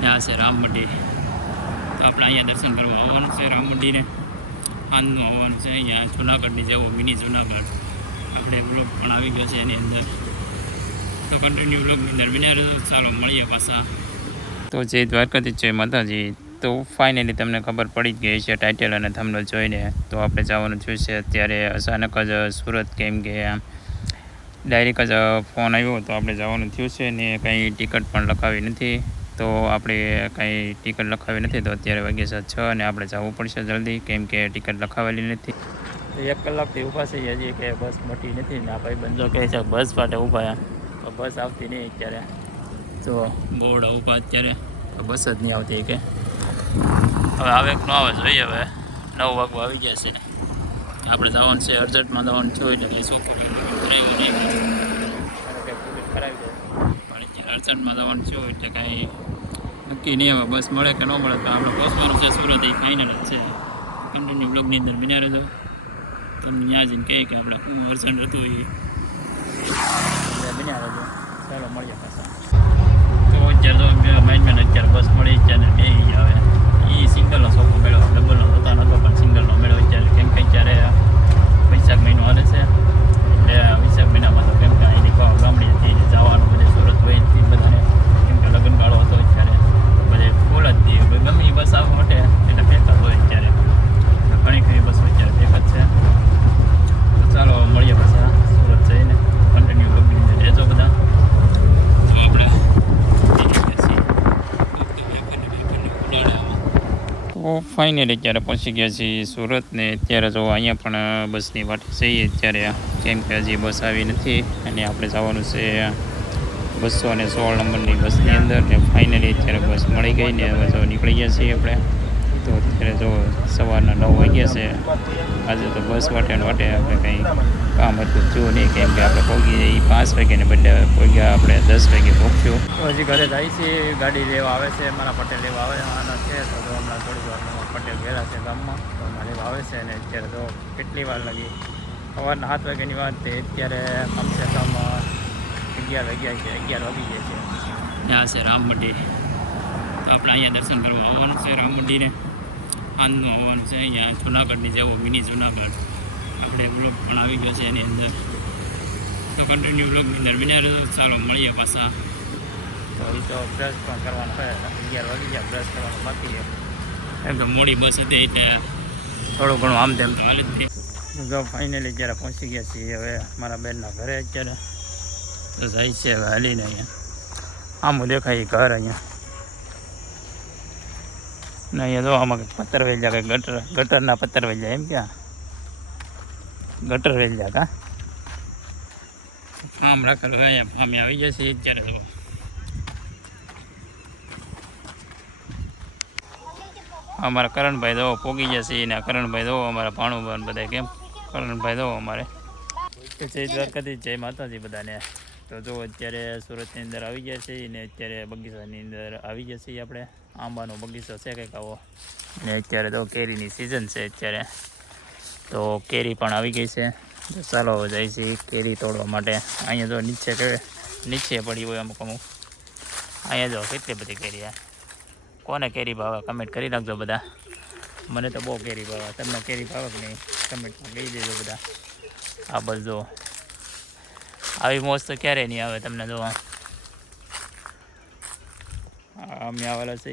ત્યાં છે રામ મંદિર. આપણે અહીંયા દર્શન કરવા આવવાનું છે રામ મંદિરે. આનંદનું આવવાનું છે અહીંયા જુનાગઢની જેવો મિની જુનાગઢ. આપણે બ્લોગ પણ આવી ગયો છે એની અંદર. તો કન્ટિન્યુ બ્લોગની અંદર બન્યા રહ્યો. ચાલો મળીએ પાછા. તો જય દ્વારકાધીશ, જય માતાજી. તો ફાઇનલી તમને ખબર પડી જ ગઈ છે ટાઇટલ અને થંબનેલ જોઈને. તો આપણે જવાનું જોયું છે અત્યારે અચાનક જ સુરત, કેમ કે ડાયરેક્ટ જ ફોન આવ્યો તો આપણે જવાનું થયું છે ને કંઈ ટિકિટ પણ લખાવી નથી. તો આપણે કંઈ ટિકિટ લખાવી નથી તો અત્યારે વાગ્યા છે 6 અને આપણે જવું પડશે જલ્દી, કેમ કે ટિકિટ લખાવેલી નથી. 1 કલાકથી ઊભા છીએ હજી કે બસ મટી નથી ને આ ભાઈ બંધો કહે છે બસ માટે ઊભા, તો બસ આવતી નહીં અત્યારે. તો બોર્ડ ઊભા અત્યારે તો બસ જ નહીં આવતી કે હવે આવે કે ન આવે જોઈએ. હવે 9 વાગવા આવી ગયા છે. આપણે જવાનું છે અર્જન્ટમાં જવાનું જોઈને એટલે શું કરાવી દે પણ અર્જન્ટમાં જવાનું છું એટલે કાંઈ નક્કી નહીં. હવે બસ મળે કે ન મળે તો આપણે પહોંચવાનું છે સુરત. એ ફાઇનલ જ છે. કન્ટિન્યુ બ્લોગની અંદર બન્યા રહેજો. તમને ત્યાં જઈને કહે કે આપણે શું અર્જન્ટ હતું એ બન્યા રહેજો. ચાલો મળીએ પાછા. તો અત્યારે માઇન્ડમેન અત્યારે બસ મળી અત્યારે બે આવે એ સિંગલનો સોફો મેળવ્યો, ડબલનો જોતા નહોતો પણ સિંગલનો મેળવ્યો અત્યારે. કેમ કે અત્યારે વૈશાખ મહિનો હાલે છે એટલે વૈશાખ મહિનામાં તો કેમ કે અહીંની ગામડી હતી જવાનું બધે સુરત હોય બધાને, કેમ કે લગ્નગાળો હતો અત્યારે બધે ફૂલ જ હતી. ગમે એ બસ આવવા માટે એટલે પેક જ હોય અત્યારે. ઘણી ખરી બસો અત્યારે પેક જ છે. તો ચાલો મળીએ પાછા સુરત જઈને. કન્ટિન્યુ બગડી રહેજો બધા. તો ફાઇનલી અત્યારે પહોંચી ગયા છીએ સુરત ને અત્યારે જો અહીંયા પણ બસની વાટે જઈએ અત્યારે, કેમ કે હજી બસ આવી નથી અને આપણે જવાનું છે 216 નંબરની બસની અંદર ને ફાઇનલી અત્યારે બસ મળી ગઈ ને હવે જો નીકળી ગયા છીએ આપણે. તો અત્યારે જો સવારના 9 વાગ્યા છે. આજે તો બસ વાટે આપણે કંઈ કામ હતું થયું નહીં, કેમ કે આપણે પહોંચી 5 વાગ્યાને બદલે પહોંચ્યા આપણે 10 વાગે પહોંચ્યું. તો હજી ઘરે જાય છે, ગાડી લેવા આવે છે મારા પટેલ લેવા આવવાના છે. તો જો હમણાં થોડીક વારમાં પટેલ ઘેરા છે ગામમાં, તો હમણાં લેવા આવે છે. અને અત્યારે તો કેટલી વાર લાગી, સવારના 7 વાગ્યાની વાત તે અત્યારે કમસે કમ 11 વાગ્યા છે, 11 વાગી જાય છે. ત્યાં છે રામ મંદિર. આપણે અહીંયા દર્શન કરવા આવવાનું છે રામ મંદિરે. આનંદનું આવવાનું છે અહીંયા જુનાગઢની જેવો મિની જુનાગઢ. આપણે બ્લોગ પણ આવી ગયો છે એની અંદર. તો કન્ટિન્યુ બ્લોગની અંદર બન્યા રહ્યો. ચાલો મળીએ પાછા. તો એ તો બ્રશ પણ કરવાનો હોય, 11 વાગી ગયા, બ્રશ કરવાનું બાકી છે. એમ તો મોડી બસ હતી એટલે થોડું ઘણું આમ તેમ તો હાલ જ નહીં. જો ફાઇનલી અત્યારે પહોંચી ગયા છીએ હવે મારા બેનના ઘરે અત્યારે. તો જાય છે હવે હાલીને. અહીંયા આમ દેખાય ઘર અહીંયા ને. અહીંયા જો આમાં કંઈક પથ્થર વેલ્યા, કંઈક ગટરના પથ્થર વેલ્યા એમ ક્યાં ગટર વેલ્યા કા ફાર્મ રાખેલું હોય. ફાર્મે આવી જશે અત્યારે. તો અમારા કરણભાઈ દો પોગી જશે ને. કરણભાઈ દો અમારા ભાણું બધા કેમ કરણભાઈ દો અમારે. જય દ્વારકાથી, જય માતાજી બધાને. તો જો અત્યારે સુરતની અંદર આવી ગયા છે ને અત્યારે બગીચાની અંદર આવી ગયા છીએ આપણે. આંબાનો બગીચો છે કંઈક આવો ને અત્યારે તો કેરીની સિઝન છે અત્યારે. તો કેરી પણ આવી ગઈ છે. તો ચાલો જાય છે કેરી તોડવા માટે. અહીંયા જો નીચે પડી હોય અમુક અહીંયા જો કેટલી બધી કેરી. કોને કેરી ભાવે કમેન્ટ કરી નાખજો બધા. મને તો બહુ કેરી ભાવે. તમને કેરી ભાવે કે નહીં કમેન્ટમાં કહી દેજો બધા. આ બધું આવી મોજ તો ક્યારેય નહીં આવે તમને. જો અમે આવેલા છે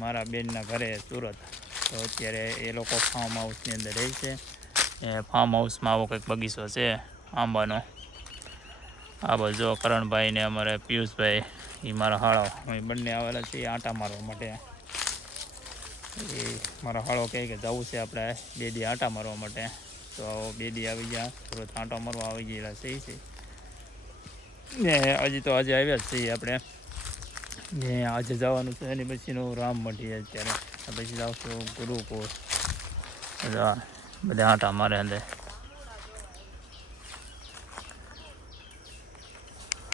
મારા બેનના ઘરે સુરત. તો અત્યારે એ લોકો ફાર્મ હાઉસની અંદર રહે છે. એ ફાર્મ હાઉસમાં આવો કંઈક બગીચો છે આંબાનો. આ બધો કરણભાઈ ને અમારે પિયુષભાઈ એ મારા હાળો એ બંને આવેલા છે આંટા મારવા માટે. એ મારા હાળો કહે કે જવું છે આપણે 2 દી આંટા મારવા માટે. તો 2 દી આવી ગયા સુરત આંટો મારવા આવી ગયેલા છે ને. હજી તો આજે આવ્યા જ છીએ આપણે ને. આજે જવાનું છે એની પછીનું રામ મંદિર. અત્યારે પછી જાઉં છું ગુરુકુળ. બધા આંટા મારે અંદર.